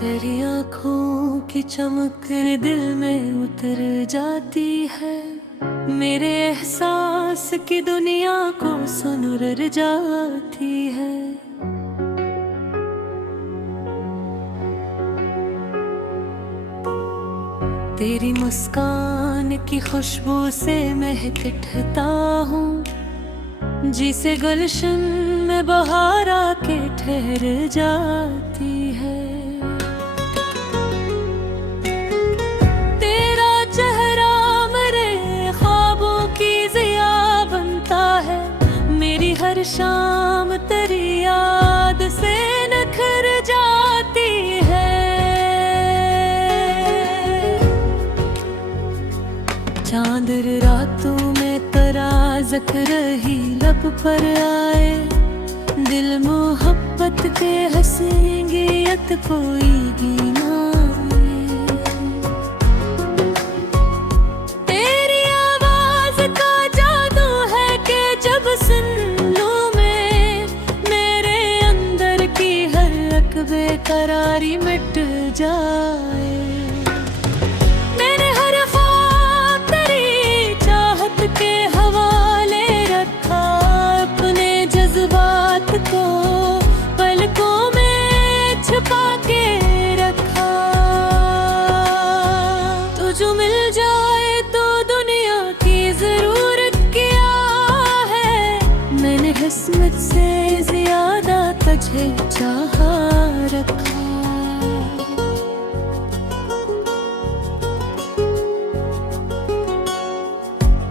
तेरी आँखों की चमक दिल में उतर जाती है। मेरे एहसास की दुनिया को सुनुर जाती है। तेरी मुस्कान की खुशबू से महकता हूँ, जिसे गुलशन में बहार आके ठहर जाती है। तेरा चेहरा मेरे ख्वाबों की ज़िया बनता है। मेरी हर शाम तेरी याद से निखर जाती है। चांद रातों में तराजक रही लब पर आए, दिल मोहब्बत के हंसेंगे यत कोई गिना। तेरी आवाज का जादू है कि जब सुन लूं मैं, मेरे अंदर की हर एक बेकरारी मिट जाए। के हवाले रखा अपने जज्बात को, पलकों में छुपा के रखा। तुझे मिल जाए तो दुनिया की जरूरत क्या है। मैंने किस्मत से ज्यादा तुझे चाहा रखा।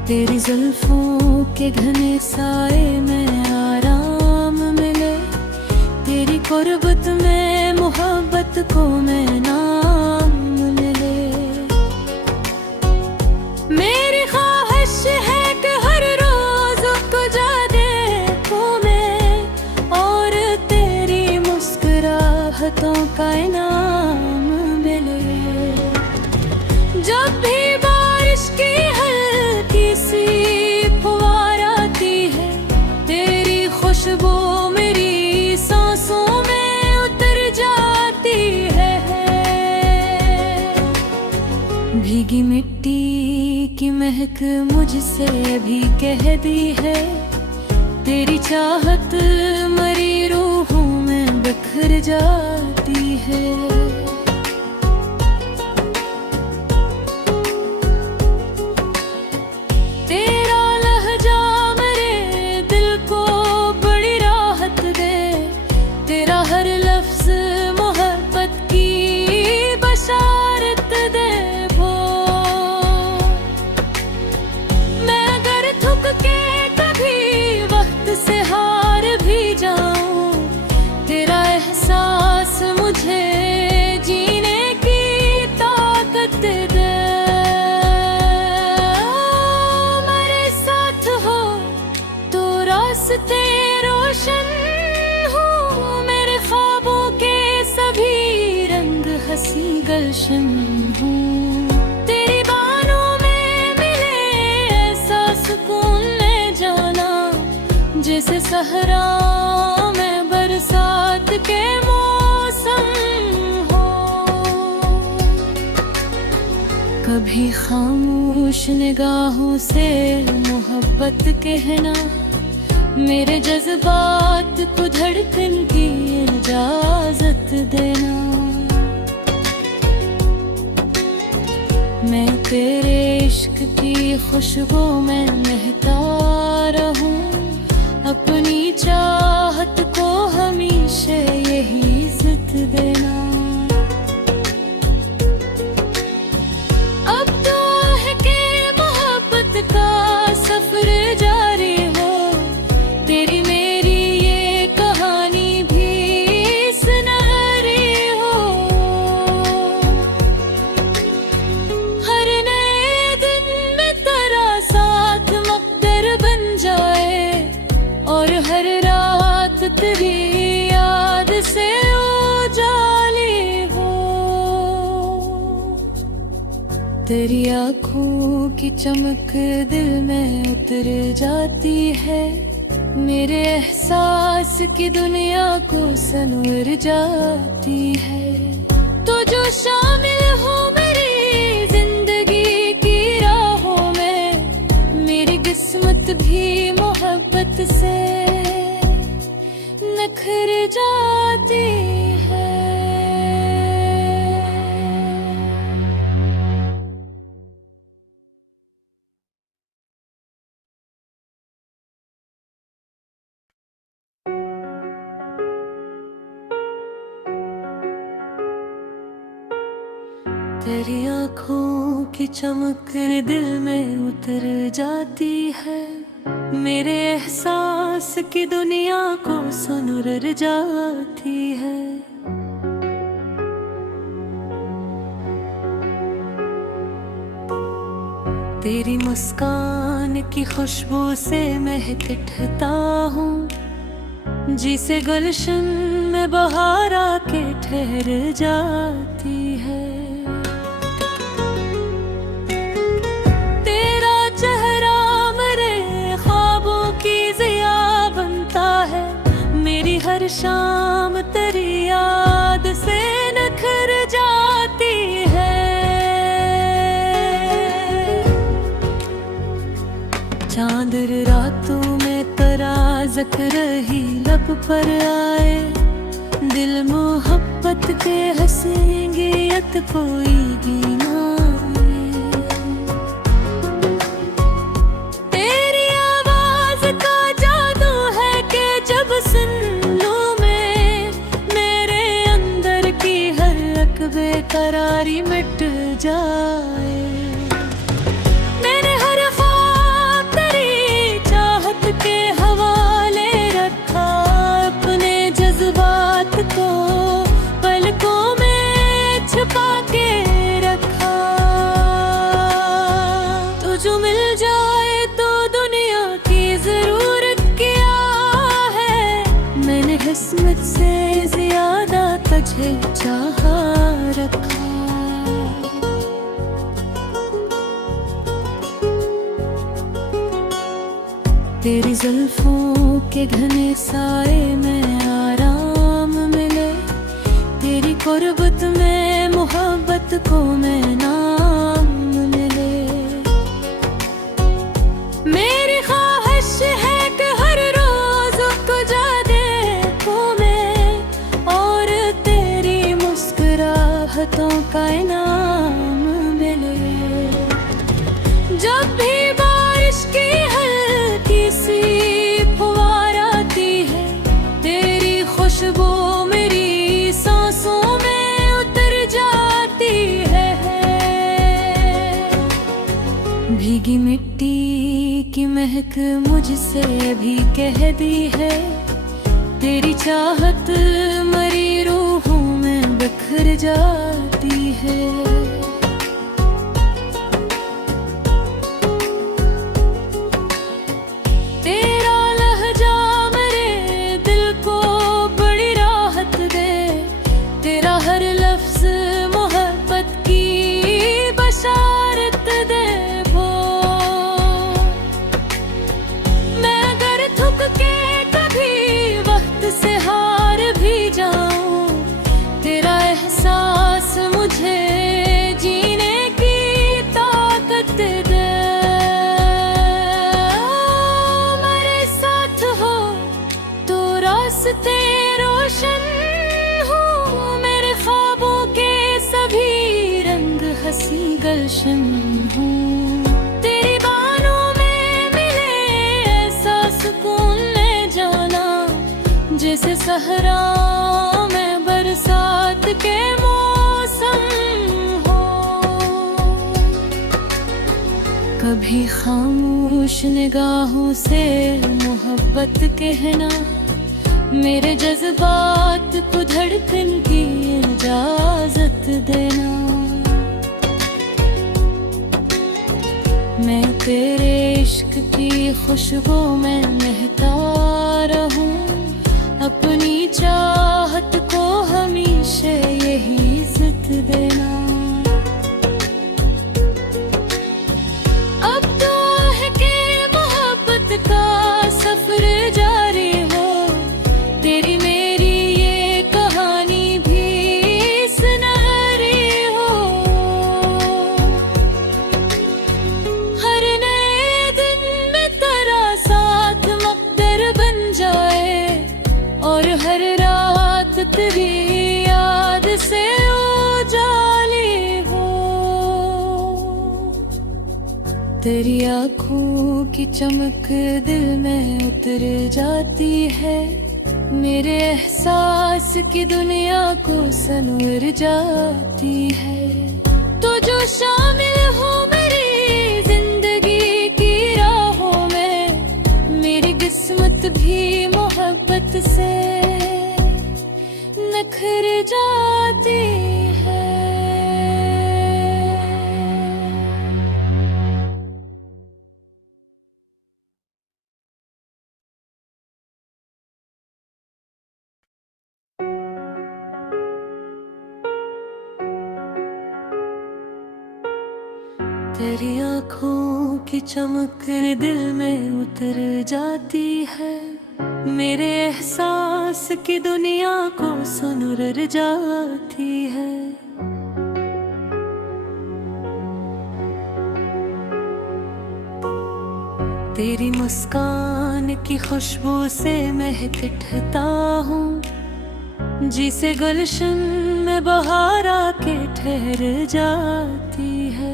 तेरी जुल्फों के घने साए में आराम मिले, तेरी कुर्बत में मोहब्बत को मैं नाम ले। मेरी ख्वाहिश है कि हर रोज तुझे देखूं मैं, और तेरी मुस्कुराहटों का इनाम मिले। जब भी बारिश की फुहार आती है, तेरी खुशबू मेरी सांसों में उतर जाती है। भीगी मिट्टी की महक मुझसे भी कह दी है, तेरी चाहत मरी रूहों में बिखर जाती है। हर लफ्ज मोहब्बत की बशारत दे वो। मैं अगर थक के कभी वक्त से हार भी जाऊं, तेरा एहसास मुझे जीने की ताकत दे। मेरे साथ हो तो रास्ते रोशन, हंसी गलशन हूँ। तेरी बाहों में मिले ऐसा सुकून ले जाना, जैसे सहरा में बरसात के मौसम हो। कभी खामोश निगाहों से मोहब्बत कहना, मेरे जज्बात को धड़कन की इजाजत देना। मैं तेरे इश्क की खुशबू में महकता रहूं, अपनी चाहत को हमेशा यही इज्जत देना। अब तो है कि मोहब्बत का सफर जारी हो, तेरी मेरी ये कहानी भी सुनहरी हो। हर नए दिन में तेरा साथ मकदर बन जाए, और हर रात तेरी याद से उजाली हो। तेरी आँखों की चमक दिल में उतर जाती है, मेरे एहसास की दुनिया को संवर जाती है। तो जो शामिल हो मेरी जिंदगी की राहों में, मेरी किस्मत भी मोहब्बत से नखर जाती है। तेरी आँखों की चमक दिल में उतर जाती है, मेरे एहसास की दुनिया को सुनुर जाती है। तेरी मुस्कान की खुशबू से महक उठता हूँ, जिसे गुलशन में बहार आके ठहर जाती है। तेरा चेहरा मेरे ख्वाबों की ज़िया बनता है, मेरी हर शाम तेरी याद से नखर जाती है। चांद रातों में तराजक रही लब पर आए, दिल मोहब्बत के हंसेंगे यत कोई गिना। तेरी आवाज का जादू है कि जब सुन लूं मैं, मेरे अंदर की हर एक बेकरारी मिट जाए। के हवाले रखा अपने जज्बात को, पलकों में छुपा के रखा। तो जो मिल जाए तो दुनिया की जरूरत क्या है, मैंने किस्मत से ज्यादा तुझे चाहा रखा। तेरी जुल्फों के घने साए में आराम मिले, तेरी कुर्बत में मोहब्बत को मैं नाम मिले। मेरी ख्वाहिश है कि हर रोज तुझे देखूं मैं, और तेरी मुस्कुराहटों का इनाम मिले। जब भी बारिश की सी फुहार आती है, तेरी खुशबू मेरी सांसों में उतर जाती है। भीगी मिट्टी की महक मुझसे भी कह दी है, तेरी चाहत मरी रूहों में बिखर जाती है। रोशन हूँ मेरे ख्वाबों के सभी रंग, हंसी गलशन हूँ तेरी बाहों में मिले, ऐसा सुकून ले जाना जैसे सहरा में बरसात के मौसम हो। कभी खामोश निगाहों से मोहब्बत कहना, मेरे जज्बात को धड़कन की इजाजत देना। मैं तेरे इश्क की खुशबू में महका रहूं, अपनी चाहत को हमेशा यही इज्जत देना। अब तो है कि मोहब्बत का सफर जारी हो, तेरी मेरी ये कहानी भी सुना तेरी आँखों की चमक दिल में उतर जाती है, मेरे एहसास की दुनिया को सनवर जाती है। तो जो शामिल हो मेरी जिंदगी की राहों में, मेरी किस्मत भी मोहब्बत से नखर जाती है। तेरी आँखों की चमक दिल में उतर जाती है, मेरे एहसास की दुनिया को सुनर जाती है। तेरी मुस्कान की खुशबू से महक उठता हूँ, जिसे गुलशन में बहार आके ठहर जाती है।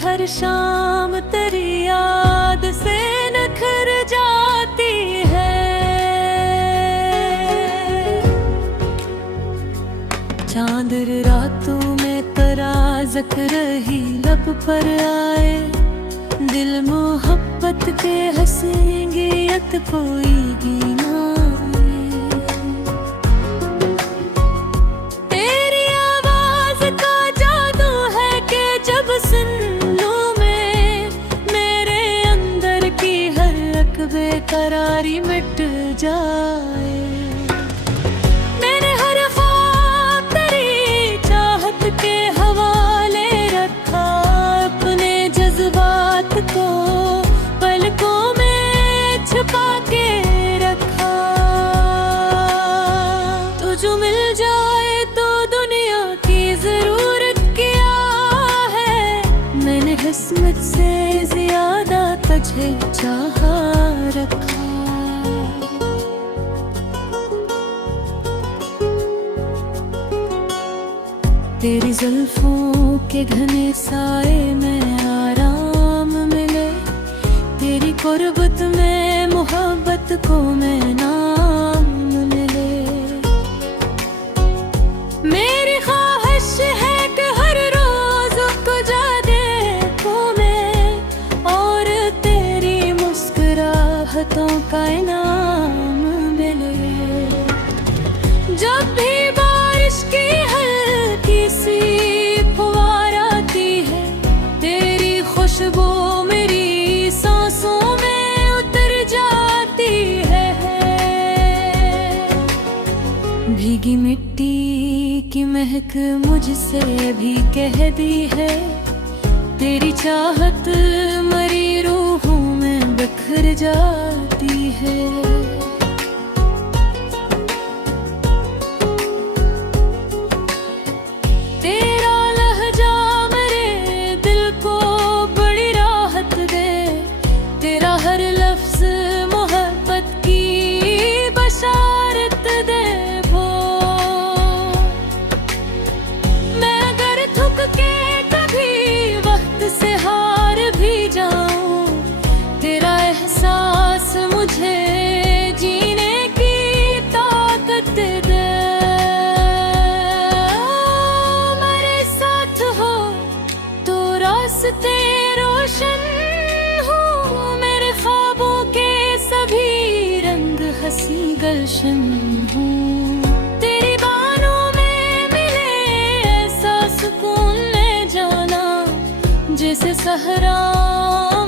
हर शाम तेरी याद से नखर जाती है। चांद रातों में तराजक रही लब पर आए, दिल मोहब्बत के हंसेंगे यत कोई ना। तेरी आवाज का जादू है कि जब सुन बेकरारी मिट जाए। मैंने हर ख्वाब तेरी चाहत के हवाले रखा, अपने जज्बात को पलकों में छुपा के रखा। तो जो मिल जाए तो दुनिया की जरूरत क्या है, मैंने किस्मत से ज्यादा तुझे चाहा रखा। तेरी जुल्फों के घने साए में आराम मिले, तेरी कुर्बत में मोहब्बत को मैं नाम मिले। मेरी ख्वाहिश है कि हर रोज तुझे देखूं मैं, और तेरी मुस्कुराहटों का इनाम मिले। जब भी बारिश की हल्की सी फुहार आती है, तेरी खुशबू मेरी सांसों में उतर जाती है। भीगी मिट्टी की महक मुझसे भी कहती है, तेरी चाहत मरी रूहों में बिखर जाती है। तेरा लहजा मेरे दिल को बड़ी राहत दे, तेरा हर लफ्ज मोहब्बत की बशारत दे। वो मैं अगर थक के कभी वक्त से हार भी जाऊं, तेरा एहसास मुझे जीने की ताकत दे। मेरे साथ हो तो रास्ते रोशन हो, मेरे ख्वाबों के सभी रंग हंसी गुलशन हूँ। तेरी बाहों में मिले ऐसा सुकून ले जाना, जैसे सहरा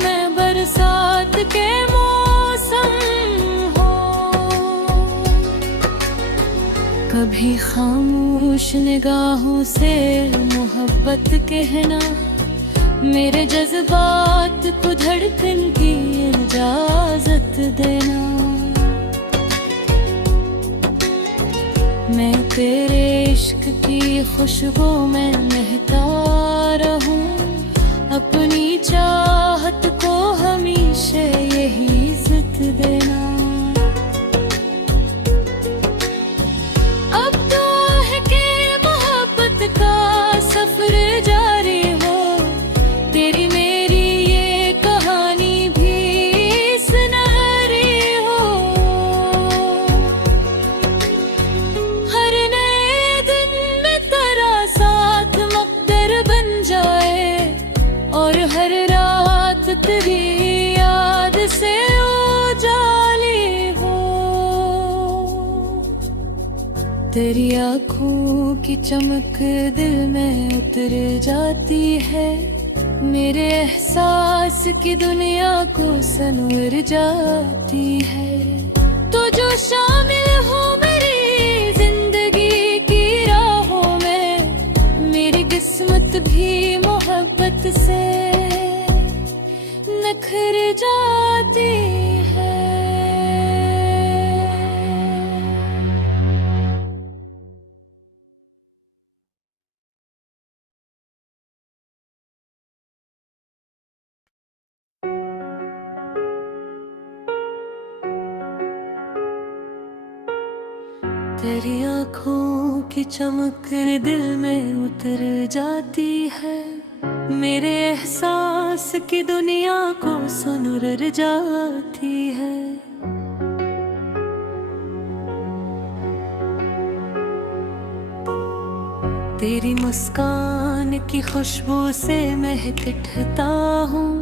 में बरसात के मौसम हो। कभी खामोश निगाहों से मोहब्बत कहना, मेरे जज्बात को धड़कन की इजाजत देना। मैं तेरे इश्क की खुशबू में महका रहूं, अपनी चाहत को हमेशा यही इज्जत देना। तेरी आँखों की चमक दिल में उतर जाती है, मेरे एहसास की दुनिया को सनवर जाती है। तो जो शामिल हो मेरी जिंदगी की राहों में, मेरी किस्मत भी मोहब्बत से नखर जाती है। तेरी आँखों की चमक दिल में उतर जाती है, मेरे एहसास की दुनिया को सुनर जाती है। तेरी मुस्कान की खुशबू से महक उठता हूँ,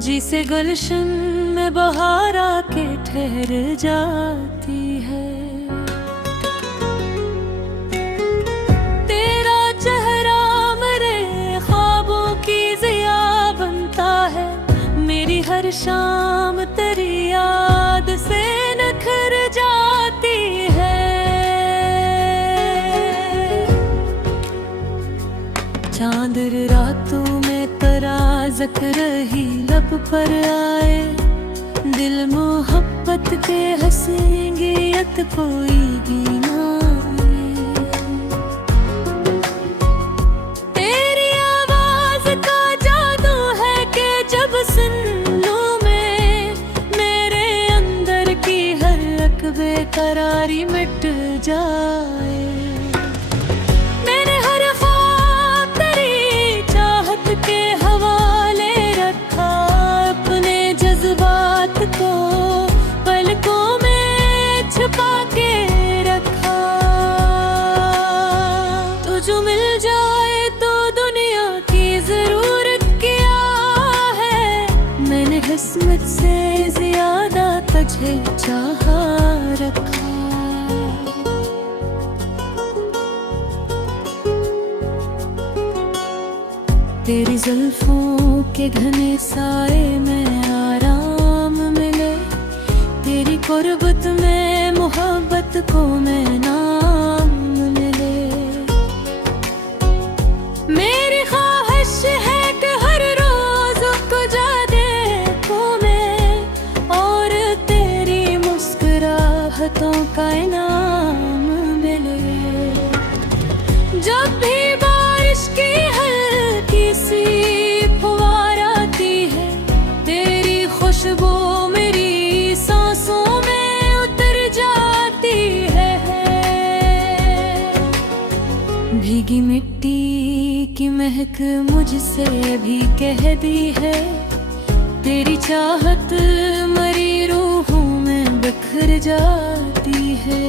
जिसे गुलशन में बहार आके ठहर जाती है। तेरा चेहरा मेरे ख्वाबों की ज़िया बनता है, मेरी हर शाम तेरी याद से नखर जाती है। चांद रातों में तराजक रही लब पर आए, दिल मोहब्बत के हंसेंगे यत कोई भी ना आए। तेरी आवाज का जादू है कि जब सुन लूं मैं, मेरे अंदर की हर एक बेकरारी मिट जाए। के हवाले रखा अपने जज्बात को, पलकों में छुपा के रखा। तो जो मिल जाए तो दुनिया की जरूरत क्या है, मैंने किस्मत से ज्यादा तुझे चाहा रखा। तेरी जुल्फों के घने साए में आराम मिले, तेरी कुर्बत में मोहब्बत को मैं नाम मिले। मेरी ख्वाहिश है कि हर रोज तुझे देखूं मैं, और तेरी मुस्कुराहटों का इनाम मिले। जब भी बारिश की सी फुहार आती है, तेरी खुशबू मेरी सांसों में उतर जाती है। भीगी मिट्टी की महक मुझसे भी कह दी है, तेरी चाहत मरी रूहों में बिखर जाती है।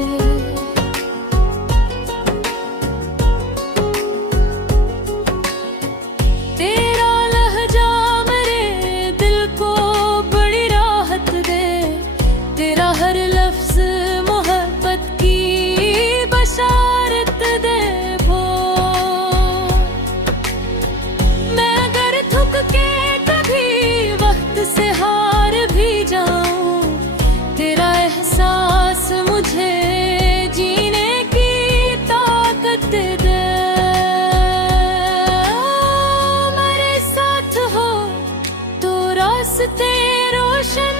रोशन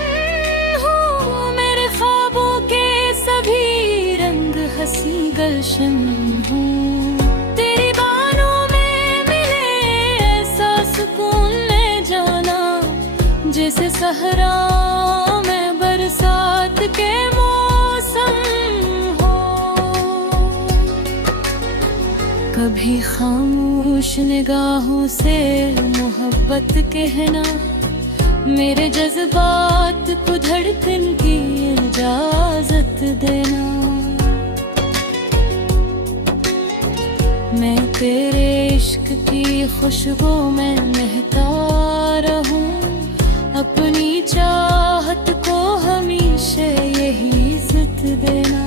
हूँ मेरे ख्वाबों के सभी रंग, हंसी गुलशन हूँ। तेरी बाहों में मिले ऐसा सुकून ले जाना, जैसे सहरा में बरसात के मौसम हो। कभी खामोश निगाहों से मोहब्बत कहना, मेरे जज्बात को धड़कन की इजाजत देना। मैं तेरे इश्क की खुशबू में महका रहूं, अपनी चाहत को हमेशा यही इज्जत देना।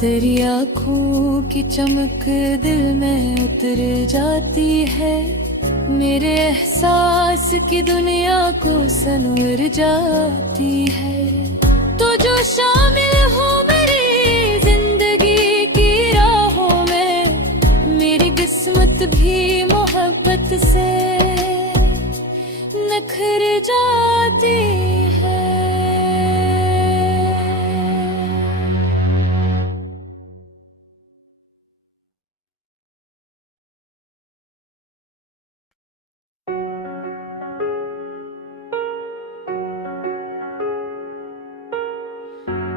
तेरी आँखों की चमक दिल में उतर जाती है, मेरे एहसास की दुनिया को सनवर जाती है। तो जो शामिल हो मेरी जिंदगी की राहों में, मेरी किस्मत भी मोहब्बत से नखर जाती है।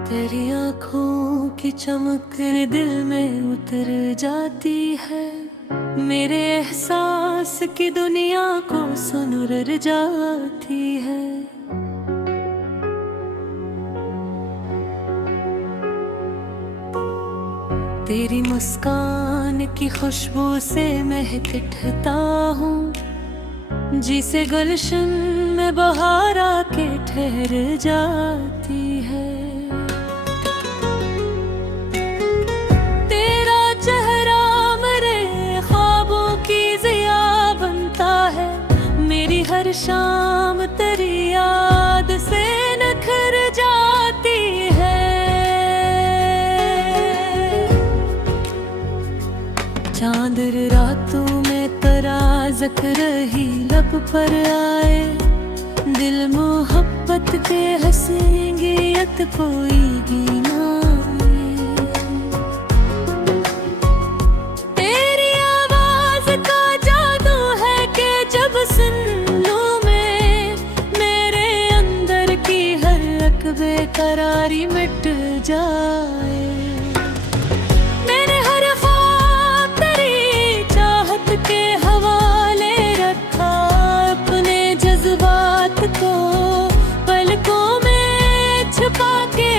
तेरी आँखों की चमक दिल में उतर जाती है, मेरे एहसास की दुनिया को सुनर जाती है। तेरी मुस्कान की खुशबू से महक उठता हूँ, जिसे गुलशन में बहार आके ठहर जाती है। हर शाम तेरी याद से नखर जाती है। चांद रातों में तराजक रही लब पर आए, दिल मोहब्बत के हंसेंगे यत कोई गिना। तेरी आवाज का जादू है कि जब सुन बेकरारी मिट जाए। मैंने हर ख्वाब तेरी चाहत के हवाले रखा, अपने जज्बात को पलकों में छुपा के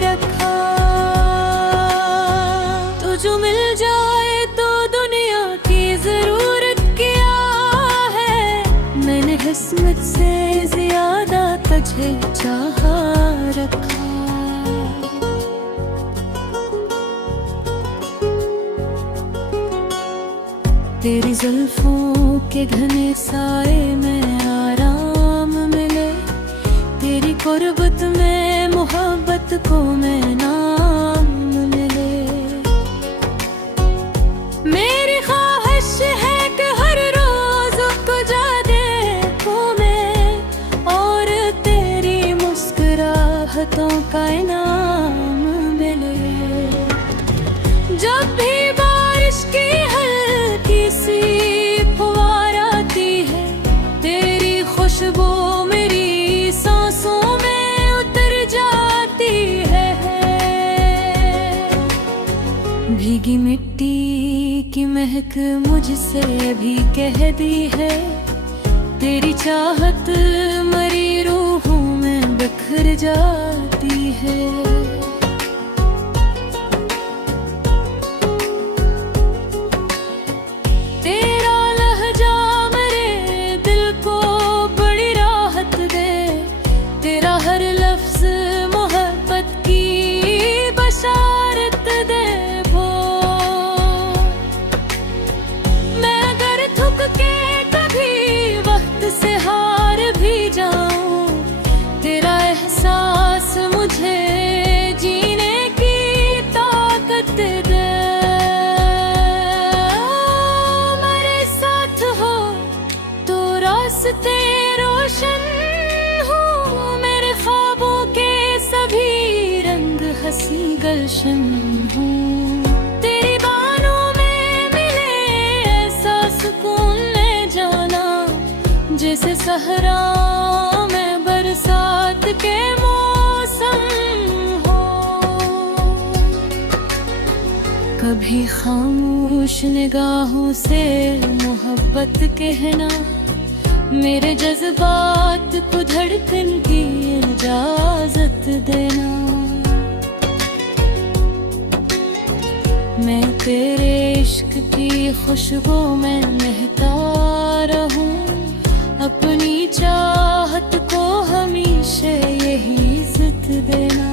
रखा। तो जो मिल जाए तो दुनिया की जरूरत क्या है, मैंने किस्मत से ज्यादा तुझे चाहा रखा। तेरी जुल्फों के घने साए में आराम मिले, तेरी कुर्बत में मोहब्बत को मैं नाम मिले। मेरी ख्वाहिश है कि हर रोज तुझे देखूं मैं, और तेरी मुस्कुराहटों का इनाम मिले। जब भी बारिश की हल्की सी फुहार आती है, तेरी खुशबू मेरी सांसों में उतर जाती है। भीगी मिट्टी की महक मुझसे भी कहती है, तेरी चाहत मरी रूहों में बिखर जाती है। तेरा लहजा मेरे दिल को बड़ी राहत दे, तेरा हर लफ्ज मोहब्बत की बशारत दे। वो मैं अगर थक के कभी वक्त से हार भी जाऊं, तेरा एहसास मुझे जीने की ताकत दे। मेरे साथ हो तो रास्ते रोशन हो, मेरे ख्वाबों के सभी रंग हंसी गुलशन हूँ। तेरी बाहों में मिले ऐसा सुकून ले जाना, जैसे सहरा में बरसात के मौसम हो। कभी खामोश निगाहों से मोहब्बत कहना, मेरे जज्बात को धड़कन की इजाजत देना। मैं तेरे इश्क की खुशबू में महकता रहूं, अपनी चाहत को हमेशा यही इज्जत देना।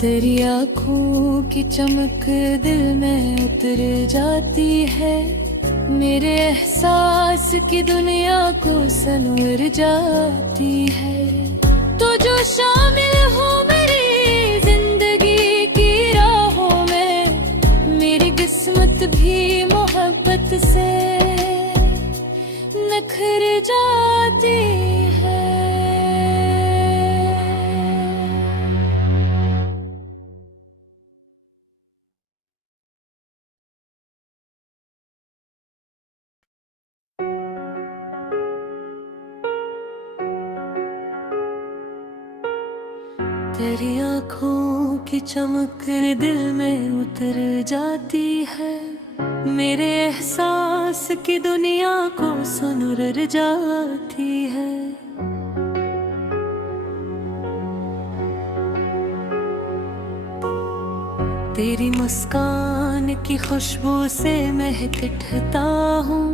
तेरी आँखों की चमक दिल में उतर जाती है, मेरे एहसास की दुनिया को सनवर जाती है। तो जो शामिल हो मेरी जिंदगी की राहों में, मेरी किस्मत भी मोहब्बत से नखर जाती है। तेरी आँखों की चमक दिल में उतर जाती है, मेरे एहसास की दुनिया को सुनर जाती है। तेरी मुस्कान की खुशबू से महक उठता हूँ,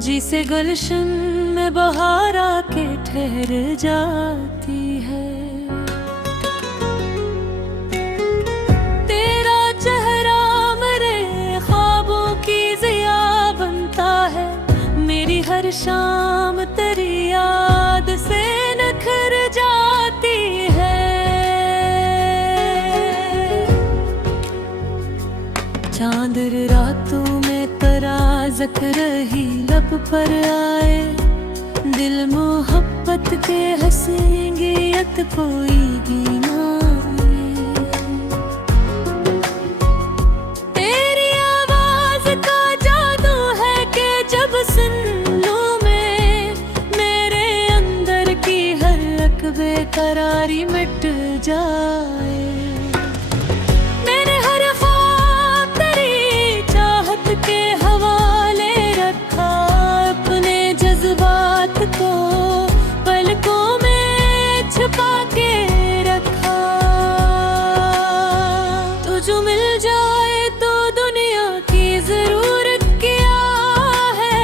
जिसे गुलशन में बहार आके ठहर जाती है। तेरा चेहरा मेरे ख्वाबों की ज़िया बनता है, मेरी हर शाम तेरी याद से नखर जाती है। चांद रातों में तराजक रही लब पर आए, दिल मोहब्बत के हंसेंगे यत कोई भी ना आए। तेरी आवाज का जादू है कि जब सुन लूं मैं, मेरे अंदर की हर एक बेकरारी मिट जाए। के हवाले रखा अपने जज्बात को, पलकों में छुपा के रखा। तो जो मिल जाए तो दुनिया की जरूरत क्या है,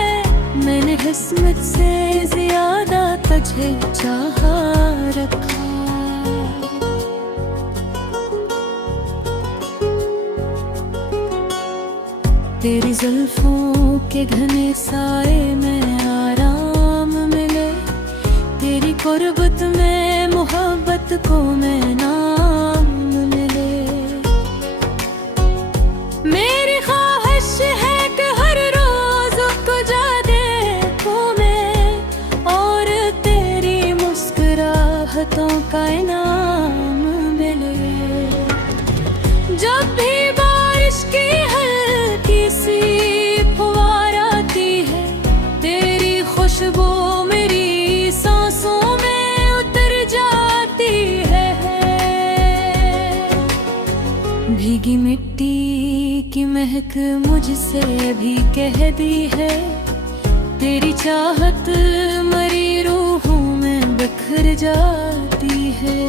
मैंने किस्मत से ज्यादा तुझे चाहा रखा। तेरी जुल्फों के घने साए में आराम मिले, तेरी कुर्बत में मोहब्बत को मैं नाम मिले। मेरी ख्वाहिश है कि हर रोज तुझे देखूं मैं, और तेरी मुस्कुराहटों का इनाम मिले। जब भी बारिश की फुहार आती है, तेरी खुशबू मेरी सांसों में उतर जाती है। भीगी मिट्टी की महक मुझसे भी कह दी है, तेरी चाहत मरी रूहों में बिखर जाती है।